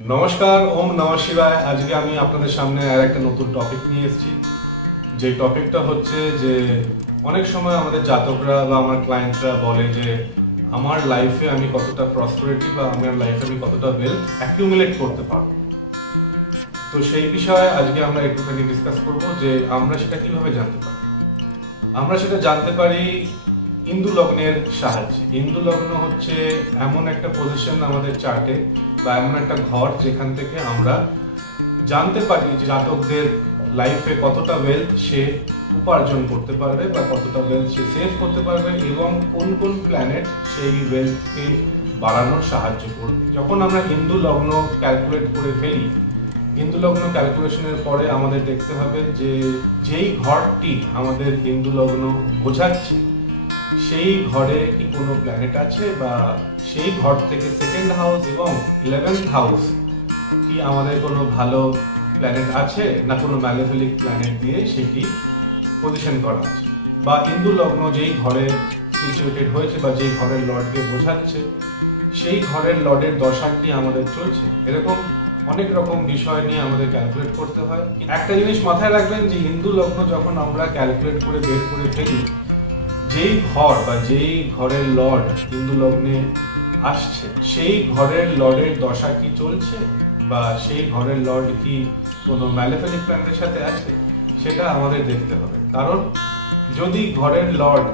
নমস্কার, ওম নমঃ শিবায়। আজকে আমি আপনাদের সামনে আর একটা নতুন টপিক নিয়ে এসেছি। যে টপিকটা হচ্ছে যে অনেক সময় আমাদের জাতকরা বা আমার ক্লায়েন্টরা বলে যে আমার লাইফে আমি কতটা প্রসপারিটি বা আমার লাইফে আমি কতটা ওয়েলথ অ্যাকিউমুলেট করতে পারবো। তো সেই বিষয়ে আজকে আমরা একটুখানি ডিসকাস করব যে আমরা সেটা কিভাবে জানতে পারি। আমরা সেটা জানতে পারি ইন্দু লগ্নের সাহায্যে। ইন্দু লগ্ন হচ্ছে এমন একটা পজিশন আমাদের চার্টে বা এমন একটা ঘর যেখান থেকে আমরা জানতে পারি যে জাতকদের লাইফে কতটা ওয়েলথ সে উপার্জন করতে পারবে বা কতটা ওয়েলথ সে সেভ করতে পারবে এবং কোন কোন প্ল্যানেট সেই ওয়েলথকে বাড়ানোর সাহায্য করবে। যখন আমরা ইন্দু লগ্ন ক্যালকুলেট করে ফেলি, ইন্দু লগ্ন ক্যালকুলেশনের পরে আমাদের দেখতে হবে যে যেই ঘরটি আমাদের ইন্দু লগ্ন বোঝাচ্ছে সেই ঘরে কি কোনো প্ল্যানেট আছে বা সেই ঘর থেকে সেকেন্ড হাউস এবং 11th হাউস কি আমাদের কোনো ভালো প্ল্যানেট আছে না কোনো ম্যালেফিক প্ল্যানেট দিয়ে সেটি পজিশন করা আছে, বা ইন্দু লগ্ন যেই ঘরে সিচুয়েটেড হয়েছে বা যেই ঘরের লর্ডকে বোঝাচ্ছে সেই ঘরের লর্ডের দশাটি আমাদের চলছে। এরকম অনেক রকম বিষয় নিয়ে আমাদের ক্যালকুলেট করতে হয়। একটা জিনিস মাথায় রাখবেন যে হিন্দু লগ্ন যখন আমরা ক্যালকুলেট করে বের করে ফেলি, যেই ঘর বা যেই ঘরের লর্ড হিন্দু লগ্নে আসছে সেই ঘরের লর্ডের দশা কি চলছে বা সেই ঘরের লর্ড কি কোনো ম্যালেফিক প্ল্যানেটের সাথে আছে সেটা আমাদের দেখতে হবে। কারণ যদি ঘরের লর্ড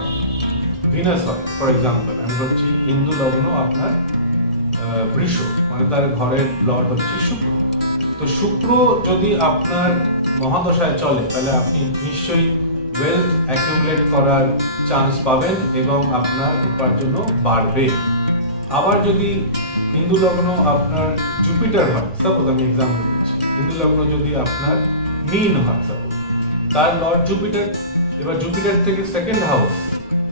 ভিনাস হয়, ফর এক্সাম্পল আমি বলছি হিন্দু লগ্ন আপনার বৃষ, মানে তার ঘরের লর্ড হচ্ছে শুক্র। তো শুক্র যদি আপনার মহাদশায় চলে তাহলে আপনি নিশ্চয়ই ওয়েলথ অ্যাকিউমুলেট করার চান্স পাবেন এবং আপনার উপার্জনও বাড়বে। আবার যদি হিন্দু লগ্ন আপনার জুপিটার হয়, সাপোজ আমি এক্সাম্পল দিচ্ছি, হিন্দু লগ্ন যদি আপনার মীন হয় সাপোজ, তার লর্ড জুপিটার, এবার জুপিটার থেকে সেকেন্ড হাউস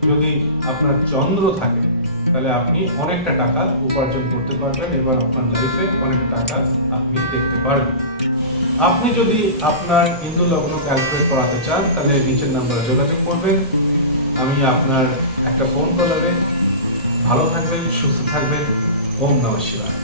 যদি আপনার চন্দ্র থাকে তাহলে আপনি অনেকটা টাকা উপার্জন করতে পারবেন, এবার আপনার লাইফে অনেকটা টাকা আপনি দেখতে পারবেন। আপনি যদি আপনার হিন্দু লগ্ন ক্যালকুলেট করাতে চান তাহলে নিচের নাম্বারে যোগাযোগ করবেন। আমি আপনার একটা ফোন কল হবে। ভালো থাকবেন, সুস্থ থাকবেন। ওম নমঃ শিবায়।